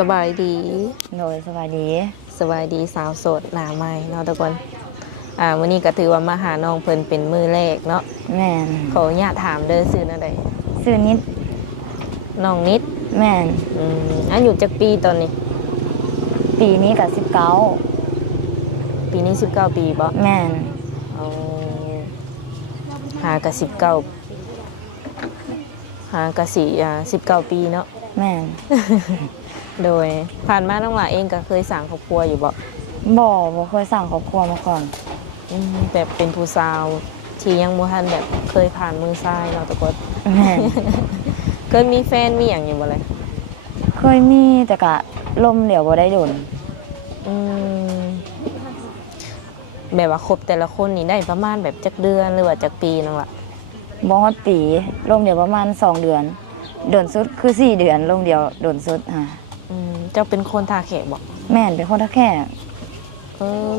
สบายดีโดยสวัสดีสบายดีสาวโสดหน้าใหม่เนาะทุกคนวันนี้ก็ถือว่ามาหาน้องเพิ่นเป็นมือแรกเนาะแม่นขออนุญาตถามเด้อซื้ออะไรชื่อนิดน้องนิดแม่นอายุจักปีตอนนี้ปีนี้กับปีนี้19ปีบ่แม่นเอาหากับ19หากับ19ปีเนาะแม่น โดยผ่านมาน้องหลาเองก็เคยสั่งครอบครัวอยู่บ่บ่เคยสั่งครอบครัวมาก่อนแบบเป็นผู้สาวที่ยังบ่ทันแบบเคยผ่านมือซ้ายเราะทุกคนแม่น เคยมีแฟนมีอย่างอยู่บ่เลยเคยมีแต่กะล่มเหลียวบ่ได้โดนแบบว่าคบแต่ละคนนี่ได้ประมาณแบบจักเดือนหรือว่าจักปีนั่นล่ะบ่ฮอดปีล่มเดียวประมาณ2 เดือนโดนสุดคือ4 เดือนล่มเดียวโดนสุดเจ้าเป็นคนท่าแขกบ่แม่นเป็นคนท่าแค่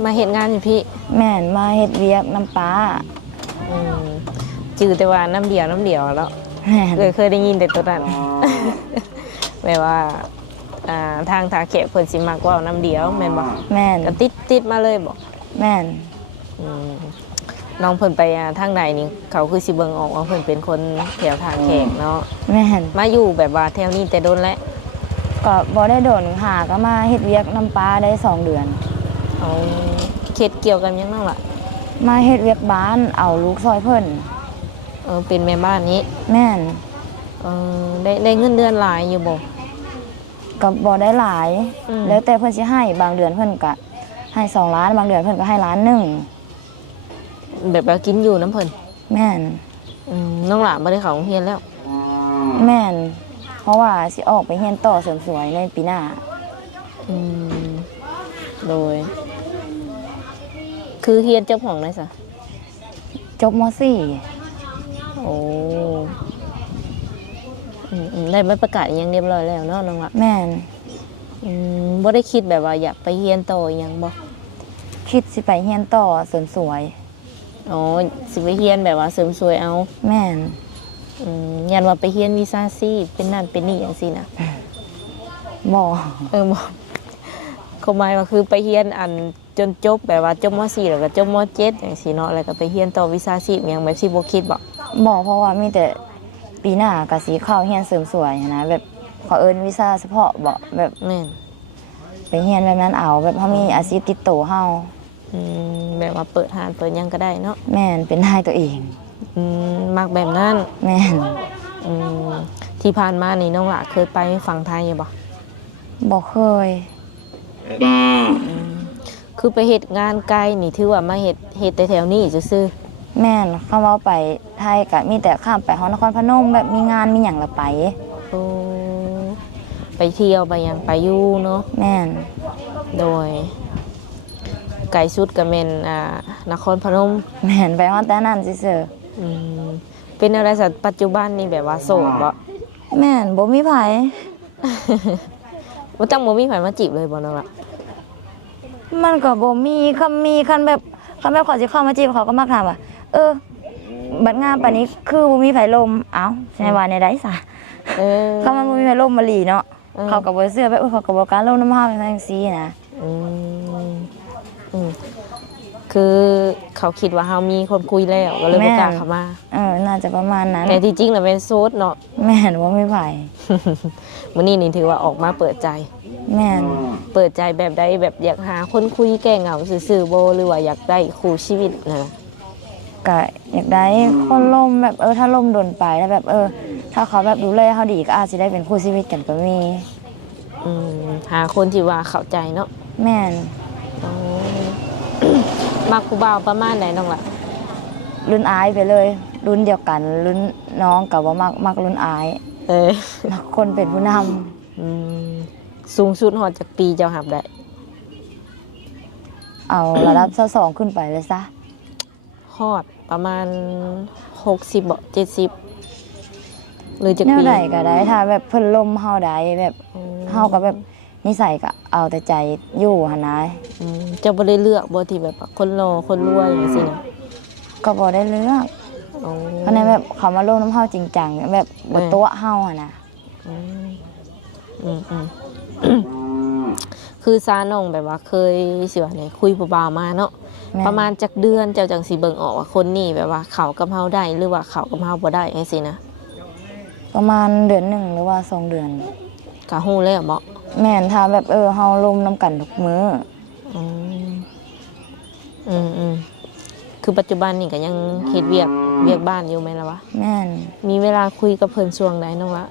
มาเฮ็ดงานอยู่พี่แม่นมาเฮ็ดเวียกน้ำปลาจือแต่ว่าน้ำเดียวแล้วเคยได้ยินแต่ตัวนั้นแบบว่าทางท่าแขกเพิ่นสิมักเว้าน้ำเดียวแม่นบ่แม่นก็ติดมาเลยบ่แม่นน้องเพิ่นไปทางใดนี่เขาคือสิเบิ่งออกว่าเพิ่นเป็นคนแถวท่าแขกเนาะแม่นมาอยู่แบบว่าแถวนี้แต่โดนแล้วก็บ่ได้โดนหาก็มาเฮ็ดเวียกน้ำปลาได้2 เดือนเอาเฮ็ดเกี่ยวกันยังนั่งล่ะมาเฮ็ดเวียกบ้านเอาลูกซอยเพิ่นเป็นแม่บ้านนี้แม่นได้เงินเดือนหลายอยู่บ่ก็บ่ได้หลายแล้วแต่เพิ่นสิให้บางเดือนเพิ่นก็ให้2 ล้านบางเดือนเพิ่นก็ให้1 ล้านแบบว่ากินอยู่น้ำเพิ่นแม่นน้องหลานบ่ได้เข้าโรงเรียนแล้วแม่นเพราะว่าสิออกไปเรียนต่อเสริมสวยในปีหน้าโดยคือเรียนจบของไหนซะจบม.4โอ้ได้ใบประกาศยังเรียบร้อยแล้วเนาะน้องละแม่นบ่ได้คิดแบบว่าอยากไปเรียนต่ออีหยังบ่คิดสิไปเรียนต่อเสริมสวยอ๋อสิไปเรียนแบบว่าเสริมสวยเอาแม่นยันว่าไปเรียนวีซ่าซี่เป็นนั่นเป็นนี่จังซี่นะบ่บ่เขาหมายว่าคือไปเรียนอันจนจบแบบว่าจบม.4แล้วก็จบม.7จังซี่เนาะแล้วก็ไปเรียนต่อวีซ่าซี่หยังแบบสิบ่คิดบ่เพราะว่ามีแต่ปีหน้าก็สิเข้าเรียนเสริมสวยนะแบบเขาเอิ้นวีซ่าเฉพาะบ่แบบแม่นไปเรียนแบบนั้นเอาแบบเฮามีอาชีพติดตัวเฮาแบบว่าเปิดร้านเปิดหยังก็ได้เนาะแม่นเป็นนายตัวเองมักแบบนั้นแม่นที่ผ่านมานี่น้องหล่ะเคยไปฝั่งไทยอยู่บ่บ่เคยคือไปเฮ็ดงานไกลนี่ถือว่ามาเฮ็ดแต่แถวนี้ซื่อแม่นคำว่าไปไทยก็มีแต่ข้ามไปฮอดนครพนมแบบมีงานมีหยังแล้วไปไปเที่ยวไปหยังไปอยู่เนาะแม่นโดยไกลสุดก็แม่นนครพนมแม่นไปฮอดแต่นั้นซื่อเป็นอะไรสัตว์ปัจจุบันนี่แบบว่าโสดบ่แม่นบ่มีไผบ่จังบ่มีไผมาจีบเลยบ่นั่นล่ะมันก็บ่มีคันแบบเขาสิเข้ามาจีบเขาก็มักถามว่าบัดงามปานนี้คือบ่มีไผลมเอ้าใช่ว่าในใดซะถ้ามันบ่มีไผลมมาหลีเนาะเขาก็บ่เชื่อแบบเขาก็บ่กล้าลงน้ำเฮาจังซี่นะคือเขาคิดว่าเฮามีคนคุยแล้วก็เลยบ่กล้าเข้ามาน่าจะประมาณนั้นแต่ที่จริงแล้วเป็นโสดเนาะแม่นว่าไม่ไผมื้อนี้นี่ถือว่าออกมาเปิดใจแม่นเปิดใจแบบใดแบบอยากหาคนคุยแก้เหงาซื่อๆบ่หรือว่าอยากได้คู่ชีวิตนั่นล่ะก็อยากได้คนลมแบบถ้าลมโดนไปแล้วแบบถ้าเขาแบบดูแลเฮาดีก็อาจสิได้เป็นคู่ชีวิตกันก็มีหาคนที่ว่าเข้าใจเนาะแม่นมักผู้บ่าวประมาณไหนน้องล่ะรุ่นอายไปเลยรุ่นเดียวกันรุ่นน้องก็บ่มักรุ่นอายมักคนเป็นผู้นำสูงสุดฮอดจักปีเจ้ารับได้เอาระดับ22ขึ้นไปเลยซะฮอดประมาณ60บ่70หรือจักปีแนวใดก็ได้ถ้าแบบเพิ่นลมเฮาได้แบบเฮาก็แบบนิสัยก็เอาแต่ใจอยู่หั่นนะเจ้าบ่ได้เลือกบ่ที่แบบคนหล่อคนรวยจังซี่นะก็บ่ได้เลือกเพราะในแบบเขามาลงน้ำเฮาจริงจังแบบบ่ตัวเฮาหั่นน่ะ อืมอืม คือซาน้องแบบว่าเคยสิว่าไหนคุยผู้บ่าวมาเนาะ แม่น ประมาณจักเดือนเจ้าจังสิเบิ่งออกว่าคนนี้แบบว่าเขากับเฮาได้หรือว่าเขากับเฮาบ่ได้จังซี่นะ ประมาณเดือนหนึ่งหรือว่า2 เดือน ก็ฮู้แล้วบ่ แม่นถ้าแบบเฮาลมน้ำกันทุกมื้อ อืมอืมคือปัจจุบันนี่ก็ยังเฮ็ดเวียกบ้านอยู่ไหมล่ะวะ แม่น มีเวลาคุยกับเพิ่นช่วงใดน้องละ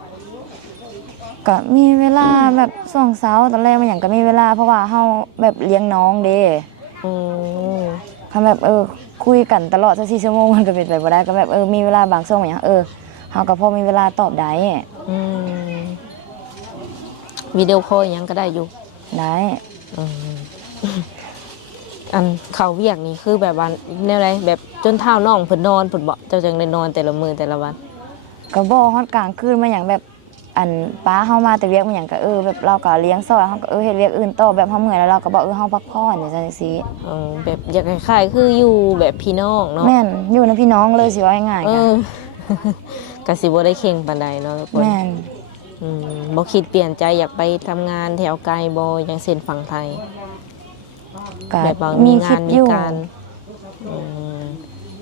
ก็มีเวลาแบบช่วงเช้าตอนแรกมันหยังก็มีเวลาเพราะว่าเฮาแบบเลี้ยงน้องเด้ อืม คันแบบคุยกันตลอด24ชั่วโมงมันก็เป็นไปบ่ได้ก็แบบมีเวลาบางช่วงอย่างเฮาก็พอมีเวลาตอบได้ อืมวิดีโอคอลยังก็ได้อยู่ ได้ อืมอันเขาเวียกนี่คือแบบว่าแนวไรแบบจนเท้าน้องเพิ่นนอนเพิ่นบ่เจ้าจังได้นอนแต่ละมื้อแต่ละวัน ก็บ่ฮอดกลางคืนมาหยังแบบอันป้าเฮามาแต่เวียกมันหยังก็แบบเราก็เลี้ยงซอยเฮาก็เฮ็ดเวียกอื่นต่อแบบเฮาเมื่อยแล้วเราก็บอกเฮาพักผ่อนจังซี่ แบบอยากคล้ายๆคืออยู่แบบพี่น้องเนาะ แม่นอยู่นำพี่น้องเลยสิว่าง่ายๆ เอ ก็ อ ก็สิบ่ได้เข่งปานใดเนาะทุกคน แม่น บ่คิดเปลี่ยนใจอยากไปทำงานแถวไกลบ่อย่างเส้นฝั่งไทย ก็ แบบว่า มี มี คิ งา ด น อ มี ยู่ การอืม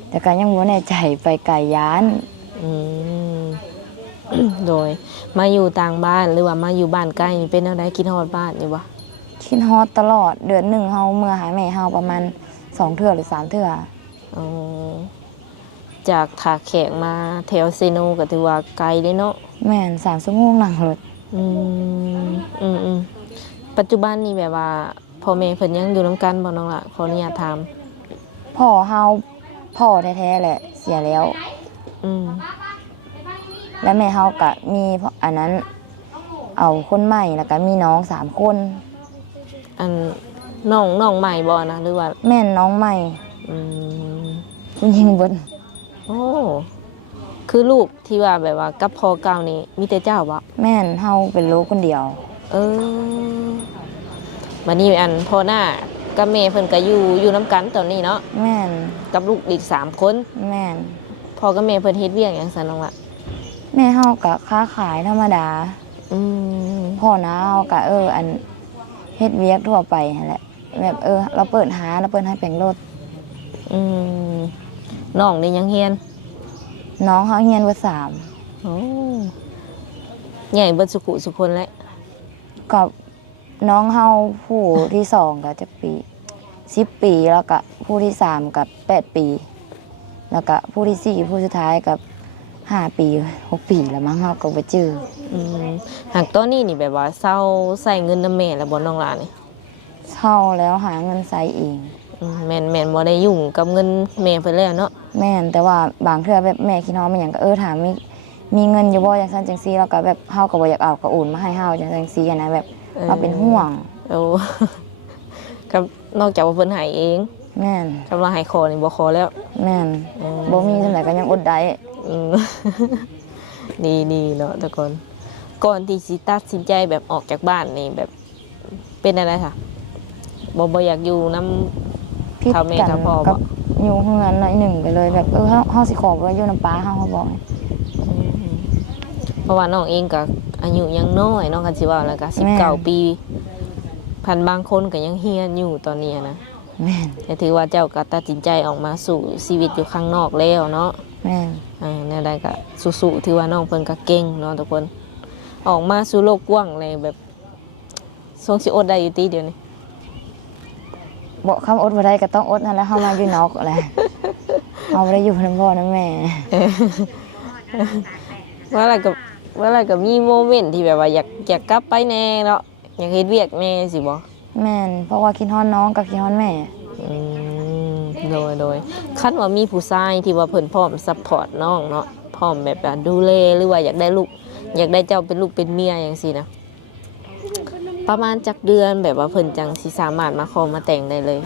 แต่ก็ยังบ่แน่ใจไปไกลย้าน อืม โดยมาอยู่ต่างบ้านหรือว่ามาอยู่บ้านใกล้นี่เป็นแนวใดคิดฮอดบ้านอยู่บ่ คิดฮอดตลอดเดือนหนึงเฮาเมื่อหาแม่เฮาประมาณ2 เทื่อหรือ3 เทื่อ อ๋อจากถาแขกมาแถวเซโนก็ถือว่าไกลเด้เนาะ แม่น3 ชั่วโมงนั่งรถ อืมปัจจุบันนี่แบบว่าพ่อแม่เพิ่นยังอยู่นํกันบ่น้องล่ะขออนุญาตถาม พ่อเฮาพ่อแท้ๆแหละเสียแล้ว อืม และแม่เฮาก็มีอันนั้นเอาคนใหม่แล้วก็มีน้อง3 คน อันน้องใหม่บ่นะหรือว่า แม่นน้องใหม่ อืม ผู้หญิงเบิด โอ้คือลูกที่ว่าแบบว่ากับพ่อเก่านี่มีแต่เจ้าบ่ แม่นเฮาเป็นลูกคนเดียว เออบัดนี้อันพ่อหน้ากับแม่เพิ่นก็อยู่นํกันตอนนี้เนาะ แม่น กับลูกอีก3 คน แม่น พ่อกับแม่เพิ่นเฮ็ดเวียกหยังซั่นน้องล่ะ แม่เฮาก็ค้าขายธรรมดา อืม พ่อน้าเฮาก็อันเฮ็ดเวียกทั่วไปนั่นแหละแบบเราเปิดให้แปลงรถ อืมน้องนี่ยังเฮียน น้องเฮาเรียนเบิด โอ้ใหญ่เบิดสุขุสุคนแล้ว 3กับน้องเฮาผู้ที่2ก็จักปี10 ปีแล้วก็ผู้ที่3กับ8 ปี แล้วก็ผู้ที่4ผู้สุดท้ายกับ5 ปี6 ปีแล้วมั้งเฮาก็บ่จื้อ หากตอนนี้นี่แบบว่าเศร้าใส่เงินนำแม่แล้วบ่น้องหลานนี่ เช่าแล้วหาเงินใช้เอง แม่นบ่ได้ยุ่งกับเงินแม่เพิ่นแล้วเนาะ แม่นแต่ว่าบางเทื่อแบบแม่คิดฮอดมันหยังก็ถามมีเงินอยู่บ่จังซั่นจังซี่แล้วก็แบบเฮาก็บ่อยากเอาก็โอนมาให้เฮาจังซี่อะนะแบบเราเป็นห่วง โอ้ กับนอกจากว่าเพิ่นให้เอง แม่น กำลังให้ขอนี่บ่ขอแล้ว แม่นบ่มีจังไดก็ยังอดได้ อืม ดีเนาะทุกคน ก่อนที่สิตัดสินใจแบบออกจากบ้านนี่แบบเป็นอะไรค่ะบ่อยากอยู่นำ ผิด เท่าแม่ กัน เท่าพ่อ กั บ่ บอยู่เฮือนหน่อยหนึ่งไปเลยแบบเฮาสิขอบ่อยู่นำป้าเฮาบอก เพราะว่าน้องเองก็อายุยังน้อยเนาะคันสิว่าแล้วก็ แม่ 19 ปีพันบางคนก็ยังเฮียนอยู่ตอนนี้นะ แม่น แต่ถือว่าเจ้าก็ตัดสินใจออกมาสู่ชีวิตอยู่ข้างนอกแล้วเนาะ แม่น แนวใดก็สู้ๆถือว่าน้องเพิ่นก็เก่งเนาะทุกคน ออกมาสู่โลกกว้างเลยแบบทรงสิอดได้อยู่ติเดี๋ยวนี้ บ่คำอดบ่ได้ก็ต้องอดนั่นแหละเฮามาอยู่นอกแหละ เฮาบ่ได้อยู่นำพ่อนำแม่ ว่าอะไรก็มีโมเมนต์ที่แบบว่าอยากกลับไปแน่เนาะอยากเฮ็ดเวียกแน่สิบ่ แม่นเพราะว่าคิดฮอดน้องกับคิดฮอดแม่ อืมโดยคันว่ามีผู้ชายที่ว่าเพิ่นพร้อมซัพพอร์ตน้องเนาะพร้อมแบบว่าดูแลหรือว่าอยากได้ลูกอยากได้เจ้าเป็นลูกเป็นเมียอย่างซี่นะประมาณจักเดือนแบบว่าเพิ่นจังสิสามารถมาขอมาแต่งได้เลย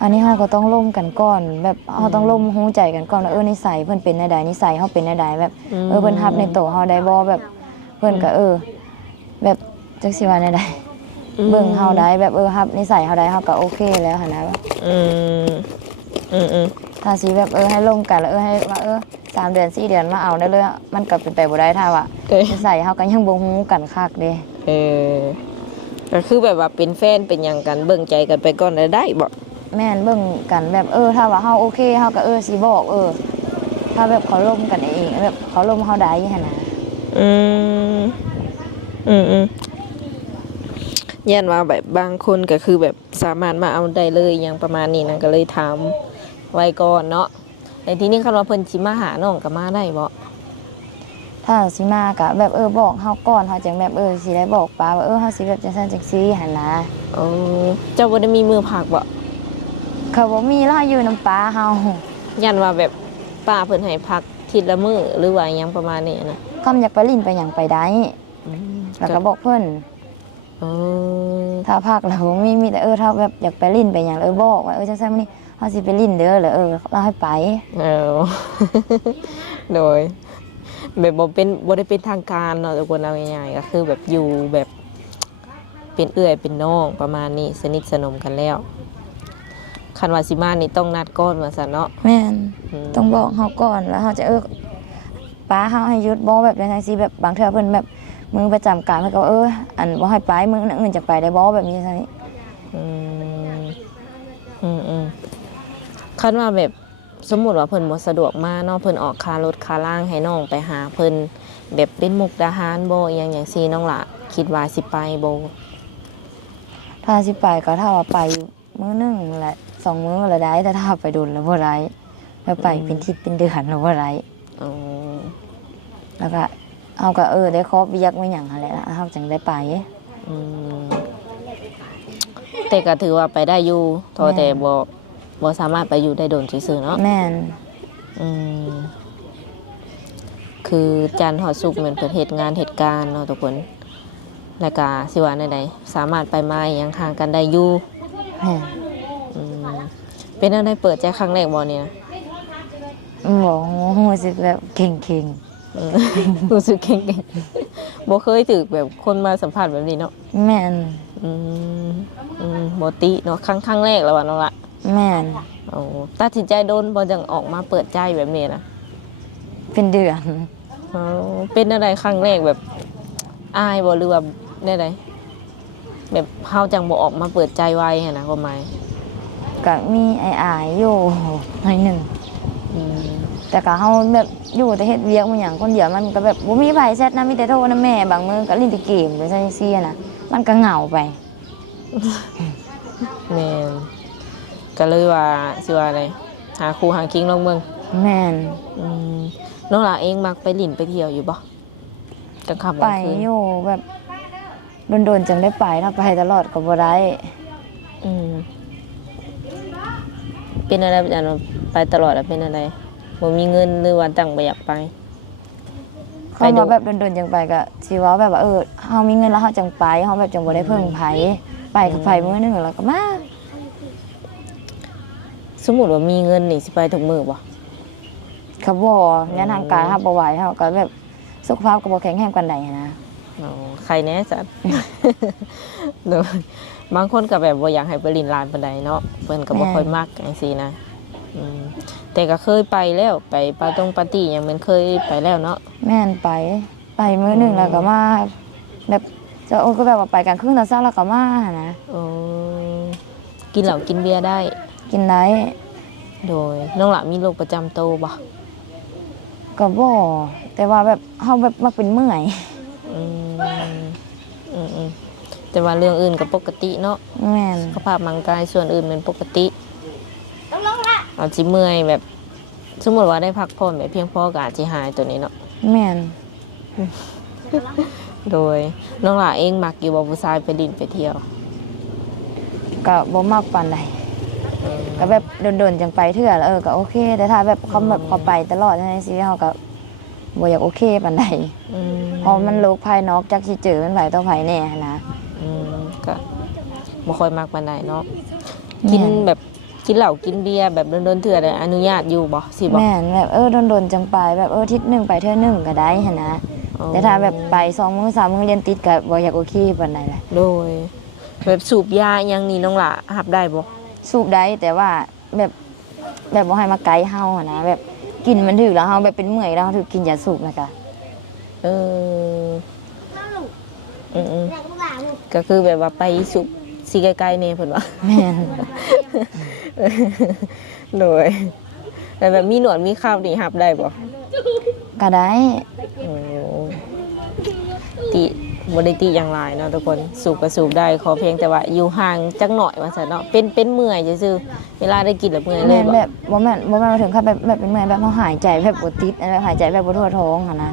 อันนี้เฮาก็ต้องร่วมกันก่อน แบบเฮาต้องร่วมรู้ใจกันก่อนว่านิสัยเพิ่นเป็นแนวใดนิสัยเฮาเป็นแนวใดแบบเพิ่นรับในโตวเฮาได้บ่แบบเพิ่นก็แบบจักสิว่าแนวใดเบิ่งเฮาได้แบบรับนิสัยเฮาได้เฮาก็โอเคแล้วหั่นนะ อืม ถ้าสิแบบให้ร่วมกันแล้วให้ว่า3 เดือน4 เดือนมาเอาได้เลยมันก็เป็นไปบ่ได้ถ้าว่านิสัยเฮาก็ยังบ่ฮู้กันคักเด้ เออก็คือแบบว่าเป็นแฟนเป็นหยังกันเบิ่งใจกันไปก่อนได้บ่ แม่นเบิ่งกันแบบถ้าว่าเฮาโอเคเฮาก็สิบอกถ้าแบบเขาร่วมกันเองแบบเขาร่วมเฮาได้หั่นน่ะ อืมยันว่าแบบบางคนก็คือแบบสามารถมาเอาได้เลยอย่างประมาณนี้นะก็เลยถามไว้ก่อนเนาะแต่ทีนี้คันว่าเพิ่นสิมาหาน้องก็มาได้บ่ ถ้าสิมาก็แบบบอกเฮาก่อนเฮาจังแบบสิได้บอกป้าว่าเฮาสิแบบจังซั่นจังซี่หั่นนะ โอ้เจ้าบ่ได้มีมือผักบ่ เขาบ่มีแล้วอยู่น้ำป้าเฮา ยันว่าแบบป้าเพิ่นให้พักทีละมื้อหรือว่าหยังประมาณนี้นะ คำอยากไปลิ้นไปหยังไปได้แล้วก็บอกเพิ่น อ๋อ ถ้าพักแล้วบ่มีแต่ถ้าแบบอยากไปลิ้นไปหยังบอกว่าจังซั่นมื้อนี้เฮาสิไปลิ้นเด้อแล้วเราให้ไป เอา โดยแบบบ่ได้เป็นทางการเนาะทุกคนเอาง่ายๆก็คือแบบอยู่แบบเป็นเอื้อยเป็นน้องประมาณนี้สนิทสนมกันแล้วคันว่าสิมานี่ต้องนัดก่อนว่าซั่นเนาะ แม่น อืม ต้องบอกเฮาก่อนแล้วเฮาจะป้าเฮาให้หยุดบ่แบบจังซี่แบบบางเทื่อเพิ่นแบบมึงประจำการเพิ่นก็อันบ่ให้ไปมึงอื่นจะไปได้บ่แบบนี้ซั่น อืมคันว่าแบบสมมุติว่าเพิ่นบ่สะดวกมาเนาะเพิ่นออกค่ารถค่าล่างให้น้องไปหาเพิ่นแบบเป็นมุกดาหารบ่อหยังจังซี่น้องล่ะคิดว่าสิไปบ่ ถ้าสิไปก็ถ้าว่าไปมื้อหนึงแหละ2 มื้อละได้แต่ถ้าไปโดนแล้วบ่ได้แล้วไปเป็นทิศเป็นเดือนแล้วบ่ได้ อ๋อ แล้วก็เฮาก็ได้ขอเวียกมาหยังหั่นแหละเฮาจังได้ไป อืมแต่ก็ถือว่าไปได้อยู่โทอแต่บ่สามารถไปอยู่ได้โดนซื่อๆเนาะ แม่น อืมคือจันทร์ฮอดสุกร์แม่นเพิ่นเฮ็ดงานเหตุการณ์เนาะทุกคนแล้วก็สิว่าใดๆสามารถไปมาอิหยังห่างกันได้อยู่ แม่น อืมเป็นอะไรเปิดใจครั้งแรกบ่เนี่ยนะ บ่รู้สึกแบบเก่ง อืม รู้สึกเก่งๆบ่เคยถูกแบบคนมาสัมภาษณ์แบบนี้เนาะ ๆแม่น อืมบ่ติเนาะครั้งแรกแล้วว่าน้องละ แม่น โอ้ตัดสินใจโดนบ่จังออกมาเปิดใจแบบนี้นะ เป็นเดือน อ๋อเป็นอะไรครั้งแรกแบบอายบ่หรือว่าได้ไดแบบเฮาจังบ่ออกมาเปิดใจไว้หั่นนะความหมาย ก็มีอายๆอยู่หน่อยหนึง อืม แต่ก็เฮาแบบอยู่แต่เฮ็ดเวียกมันหยังคนเดียวมันก็แบบบ่มีไผแชทนะมีแต่โทรนำแม่บางมื้อก็เล่นแต่เกมไปซั่นซี่น่ะมันก็เหงาไป แม่นก็เลยว่าสิว่าอะไรหาครูหาคิงลองเบิ่ง แม่น อืมน้องหลาเองมักไปหลินไปเที่ยวอยู่บ่กลางค่ำก ไป ลางคืน อยู่แบบโดนๆจังได้ไปถ้าไปตลอดก็บ่ได้ อืมเป็นอะไรอาจารย์ไปตลอดอะเป็นอะไรบ่มีเงินหรือว่าตั้งบ่อยากไป เขามาแบบโดนๆจังไปก็สิว่าแบบว่าเฮามีเงินแล้วเฮาจังไปเฮาแบบจังบ่ได้พึ่งไผไปก็ไปมื้อหนึงแล้วก็มา สมมุติว่ามีเงินนี่สิไปทุกมื้อบ่ ก็บ่งานทางการเฮาบ่ไหวเฮาก็แบบสุขภาพก็บ่แข็งแรงปานใดนะ อ๋อใครแน่สัตว์ เนอะบางคนก็แบบว่าอยากให้ไปลินลานปานใดเนาะเพิ่นก็บ่ค่อยมักจังซี่นะอืมแต่ก็เคยไปแล้วไปปาตรงปาร์ตี้หยังมันเคยไปแล้วเนาะ แม่นไปมื้อหนึงแล้วก็มาแบบจะก็แบบว่าไปกลางคืนตอนเช้าแล้วก็มานะ โอ้กินเหล้ากินเบียร์ได้ กินได้ โดยน้องหละมีโรคประจำตัวบ่ ก็บ่แต่ว่าแบบเฮาแบบมักเป็นเมื่อย อืมอืมแต่ว่าเรื่องอื่นก็ปกติเนาะ แม่น สุขภาพร่างกายส่วนอื่นเป็นปกติเอาจิเมื่อยแบบสมมติว่าได้พักผ่อนแบบเพียงพอก็อาจจะหายตัวนี้เนาะ แม่น โดยน้องหลาเองมักอยู่บ่ผู้ชายไปดินไปเที่ยว ก็บ่มักปานใดก็แบบโดนๆจังไปเทื่อแล้วก็โอเค แต่ถ้าแบบเขาแบบเขาไปตลอดในชีวิตเฮาก็บ่อยากโอเคปานใด อืม เพราะมันโลกภายนอกจักสิเจอมันไผต่อไผแน่หั้นนะ อืมก็บ่ค่อยมักปานใดเนาะกินแบบกินเหล้ากินเบียร์แบบโดนๆเถื่อได้อนุญาตอยู่บ่สิบ่ แม่นแบบโดนๆจังไปแบบอาทิตย์หนึงไปเทื่อหนึงก็ได้หั้นนะ อ๋อ แต่ถ้าแบบไป2 มื้อ 3 มื้อเรียนติดก็บ่อยากโอเคปานใดแหละ โดยแบบสูบยาอยังนี้น้องหละหับได้บ่ สูบได้แต่ว่าแบบ แบบบ่ให้มาไกลเฮาอะนะแบบกินมันถึกแล้วเฮาแบบเป็นเมื่อยแล้วเฮาถึกกินยาสูบนะกะ เอออืมก็คือแบบว่าไปสุบสิไกลๆเนี่ยเพิ่นว่า แม่น โดยแต่แบบมีหนวดมีข้าวนี่หับได้บ่ ก็ได้ โอ้ติบ่ได้ติอย่างหลายเนาะทุกคนสูบก็สูบได้ขอเพียงแต่ว่าอยู่ห่างจักหน่อยว่าซั่นเนาะเป็นเมื่อยซื่อๆเวลาได้กินแล้วเมื่อยเล แม่ ย น บ่ แบบบ่แม่นว่าถึงขั้นแบบเป็นเมื่อยแบบเฮาหายใจแบบบ่ติดหายใจแบบบ่ทั่วท้องอะนะ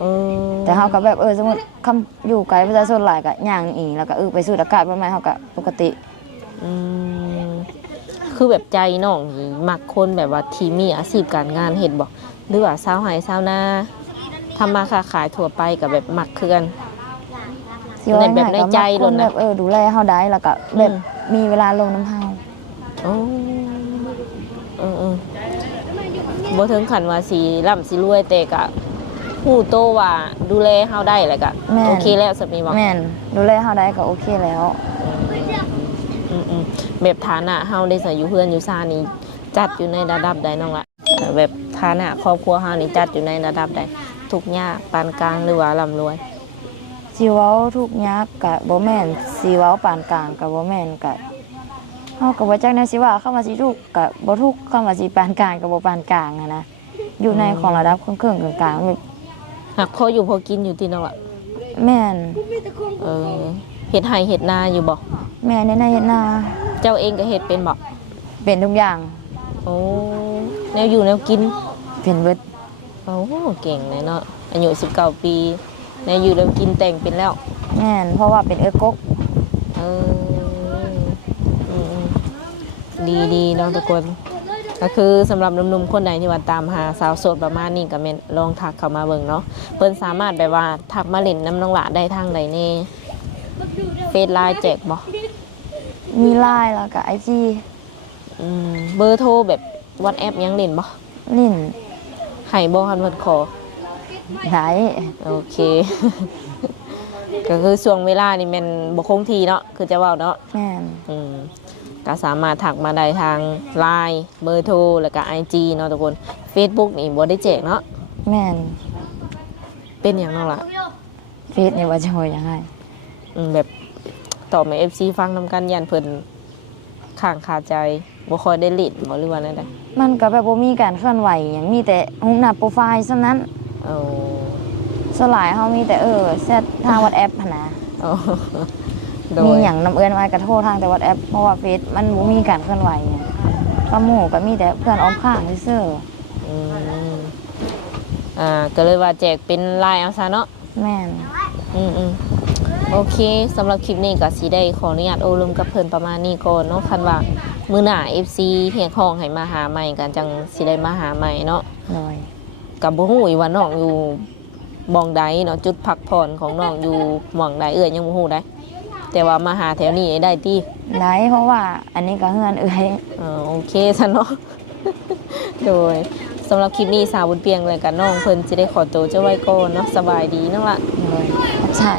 เออ แต่เฮาก็แบบสมมุติคำอยู่ไกลประชาชนหลายก็ย่างอีกแล้วก็ไปสูดอากาศบ่แม่นเฮาก็ปกติ อืมคือแบบใจน้องนี่มักคนแบบว่าที่มีอาชีพการงานเฮ็ดบ่หรือว่าชาวไร่ชาวนาทำมาค้าขายทั่วไปก็แบบมักคือกัน สิว่า แบบในใจ ค โลด น นะ แบบดูแลเฮาได้แล้วก็แบบมีเวลาลงน้ำเฮา โอ้บ่ถึงขั้นว่าสิร่ำสิรวยแต่ก็ฮู้โตว่าดูแลเฮาได้แหละก็ แม่น โอเคแล้วสำนี้บ่ แม่นดูแลเฮาได้ก็โอเคแล้ว แบบฐานะเฮาได้ใส่อยู่เพื่อนอยู่ซ่านนี่จัดอยู่ในระดับใดน้องละแบบฐานะครอบครัวเฮานี่จัดอยู่ในระดับใดทุกข์ยากปานกลางหรือว่าร่ำรวย สิเว้าทุกข์ยากก็บ่แม่นสิเว้าปานกลางก็บ่แม่นก็เฮาก็บ่จักแนวสิว่าเข้ามาสิทุกข์ก็บ่ทุกข์เข้ามาสิปานกลางก็บ่ปานกลางอะนะอยู่ในของระดับครึ่งๆกลางๆแบบ หักพออยู่พอกินอยู่ที่น้องละ แม่น เออเฮ็ดไร่เฮ็ดนาอยู่บ่ แม่ในนาเฮ็ดนา เจ้าเองก็เฮ็ดเป็นบ่ เป็นทุกอย่าง โอ้แนวอยู่แนวกิน เป็นเบิด โอ้เก่งเลยเนาะอายุ19 ปีแนวอยู่แนวกินแต่งเป็นแล้ว แม่นเพราะว่าเป็นกก เออดีเนาะทุกคนก็คือสำหรับหนุ่มๆคนใดที่ว่าตามหาสาวโสดประมาณนี้ก็แม่นลองทักเข้ามาเบิ่งเนาะเพิ่นสามารถแบบว่าทักมาเล่นน้ำน้องหละได้ทางใดแน่เฟซไลน์แจกบ่ มีไลน์แล้วก็ IG เบอร์โทรแบบ WhatsApp ยังเล่นบ่ ลิ้น ให้บ่คันเพิ่นขอ ได้ โอเค ก็คือช่วงเวลานี่แม่นบ่คงที่เนาะคือจะเว้าเนาะ แม่น ก็สามารถถักมาได้ทาง Line เบอร์โทรแล้วก็ IG เนาะทุกคน Facebook นี่บ่ได้แจกเนาะ แม่น เป็นอย่างนั้นล่ะ เฟซนี่ว่าจะว่ายังไง แบบตอบมา FC ฟังนำกันยันเพิ่นข้างคาใจบ่ค่อยได้ลิดบ่หรือว่าแนวใด มันก็แบบบ่มีการเคลื่อนไหวหยังมีแต่หุงหน้าโปรไฟล์ซะนั้น เอา สลายเฮามีแต่แชททาง WhatsApp หั่นนะ เอาโด มี ย หยังนำเอิ้นไว้ก็โทรทางแต่ WhatsApp เพราะว่าเฟซมันบ่มีการเคลื่อนไหวหยังก็หมู่ก็มีแต่เพื่อนอ้อมข้างซื่อ อืมก็เลยว่าแจกเป็น Line เอาซะเนาะ ๆแม่น โอเคสำหรับคลิปนี้ก็สิได้ขออนุญาตโอลมกับเพิ่นประมาณนี้ก่อนเนาะคันว่ามื้อหน้า FC เฮียของให้มาหาใหม่กันจังสิได้มาหาใหม่เนาะ เลย กับบ่ฮู้อีกว่าน้องอยู่บ่องใดเนาะจุดพักผ่อนของน้องอยู่หม่องใดยังบ่ฮู้ได้แต่ว่ามาหาแถวนี้ได้ติ ได้เพราะว่าอันนี้ก็เฮือนโอเคซะเนาะ โดยสำหรับคลิปนี้สาวบุญเปียงเลยกับน้องเพิ่นสิได้ขอตัวเจ้าไว้ก่อนเนาะสบายดีเนาะล่ะ เลยใช่